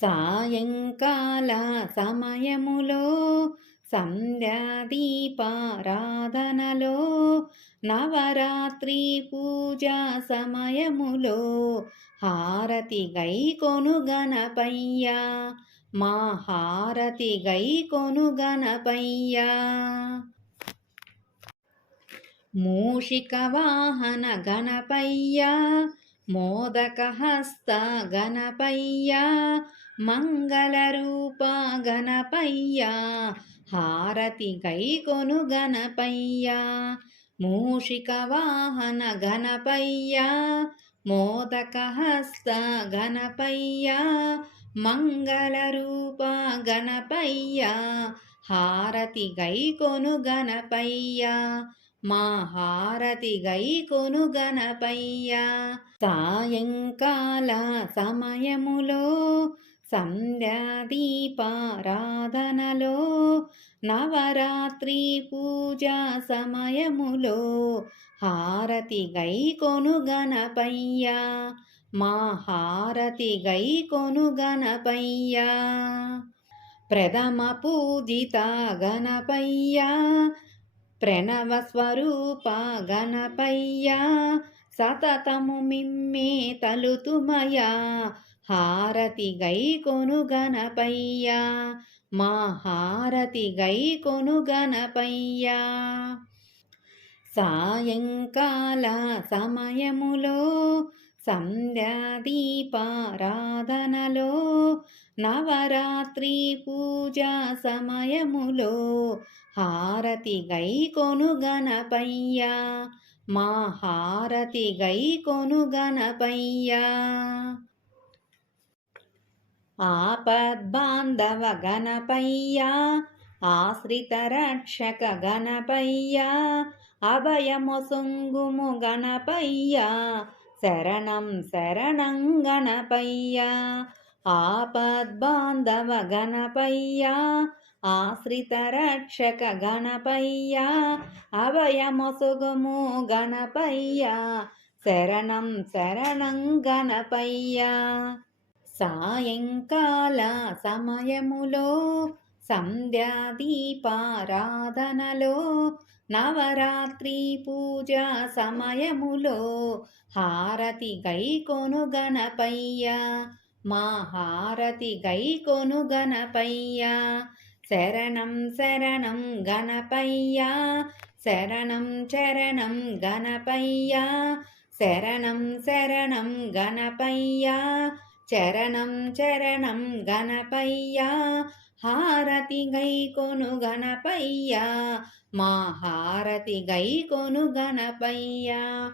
సాయంకాల సమయములో సంధ్యాదీపారాధనలో నవరాత్రి పూజా సమయములో హారతి గై కొను గణపయ్యా. మా హారతి గై కొను గణపయ్యా. మూషిక వాహన గణపయ్యా. మోదకహస్త గణపయ్యా మంగళరూప గణపయ్యా హారతి కైకొను గణపయ్యా మూషిక వాహన గణపయ్యా మోదకహస్త గణపయ్యా మంగళరూప గణపయ్యా హారతి గైకొను గణపయ్యా మా హారతి గై కొను గణపయ్యా. సాయంకాల సమయములో సంధ్యాదీపారాధనలో నవరాత్రి పూజా సమయములో హారతి గై కొను గణపయ్యా. మా హారతి గై కొను గణపయ్యా. ప్రథమ పూజిత గణపయ్యా. ప్రణవ స్వరూప గణపయ్యా సతతము మిమ్మే తలుతుమయా హారతి గై కొను గణపయ్యా మా హారతి గై కొను గణపయ్యా. సాయంకాల సమయములో సంధ్యాదీపారాధనలో నవరాత్రి పూజా సమయములో హారతి గై కొను గణపయ్యా. మా హారతి గై కొను గణపయ్యా. ఆపద్బాంధవ గణపయ్యా ఆశ్రిత రక్షక గణపయ్యా అభయమొసొంగుము గణపయ్యా శరణం శరణం గణపయ్యా ఆపద్బాంధవ గణపయ్యా ఆశ్రిత రక్షక గణపయ్యా అభయమొసగుము గణపయ్యా శరణం శరణం గణపయ్యా సాయంకాల సమయములో సంధ్యాదీపారాధనలో నవరాత్రి పూజా సమయములో హారతి గై కొను గణపయ్యా. మా హారతి గై కొను గణపయ్యా. శరణం శరణం గణపయ్య. శరణం చరణం గణపయ్యా. శరణం శరణం గణపయ్య. చరణం చరణం గణపయ్యా. హారతి గై కొను గణపయ్యా మా హారతి గై కొను గణపయ్యా.